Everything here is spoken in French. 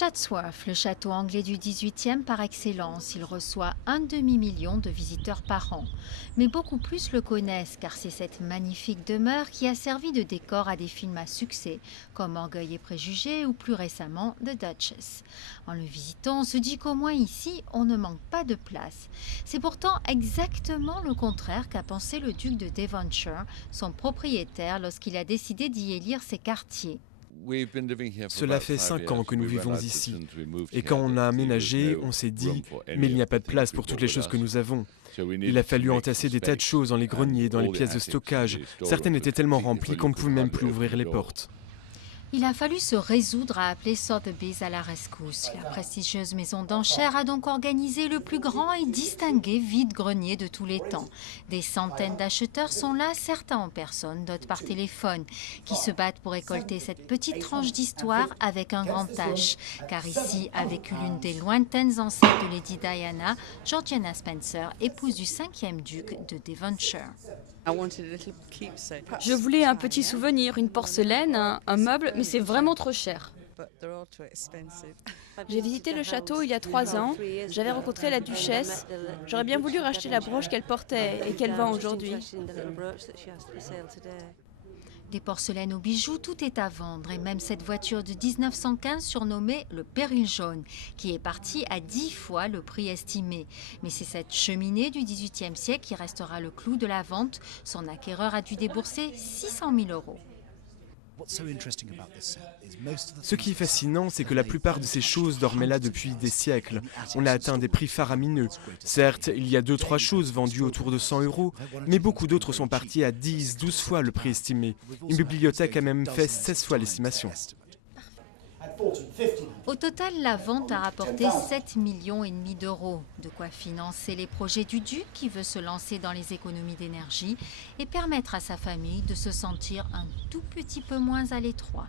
Chatsworth, le château anglais du XVIIIe par excellence, il reçoit un demi-million de visiteurs par an. Mais beaucoup plus le connaissent car c'est cette magnifique demeure qui a servi de décor à des films à succès comme Orgueil et Préjugés ou plus récemment The Duchess. En le visitant, on se dit qu'au moins ici, on ne manque pas de place. C'est pourtant exactement le contraire qu'a pensé le duc de Devonshire, son propriétaire, lorsqu'il a décidé d'y élire ses quartiers. Cela fait 5 ans que nous vivons ici. Et quand on a aménagé, on s'est dit « mais il n'y a pas de place pour toutes les choses que nous avons ». Il a fallu entasser des tas de choses dans les greniers, dans les pièces de stockage. Certaines étaient tellement remplies qu'on ne pouvait même plus ouvrir les portes. Il a fallu se résoudre à appeler Sotheby's à la rescousse. La prestigieuse maison d'enchères a donc organisé le plus grand et distingué vide-grenier de tous les temps. Des centaines d'acheteurs sont là, certains en personne, d'autres par téléphone, qui se battent pour récolter cette petite tranche d'histoire avec un grand H. Car ici a vécu l'une des lointaines ancêtres de Lady Diana, Georgiana Spencer, épouse du 5e duc de Devonshire. Je voulais un petit souvenir, une porcelaine, un meuble, mais c'est vraiment trop cher. J'ai visité le château il y a 3 ans. J'avais rencontré la duchesse. J'aurais bien voulu racheter la broche qu'elle portait et qu'elle vend aujourd'hui. Des porcelaines aux bijoux, tout est à vendre. Et même cette voiture de 1915 surnommée le Péril jaune, qui est partie à 10 fois le prix estimé. Mais c'est cette cheminée du XVIIIe siècle qui restera le clou de la vente. Son acquéreur a dû débourser 600 000 €. Ce qui est fascinant, c'est que la plupart de ces choses dormaient là depuis des siècles. On a atteint des prix faramineux. Certes, il y a 2-3 choses vendues autour de 100 €, mais beaucoup d'autres sont parties à 10-12 fois le prix estimé. Une bibliothèque a même fait 16 fois l'estimation. Au total, la vente a rapporté 7,5 millions d'euros. De quoi financer les projets du duc qui veut se lancer dans les économies d'énergie et permettre à sa famille de se sentir un tout petit peu moins à l'étroit.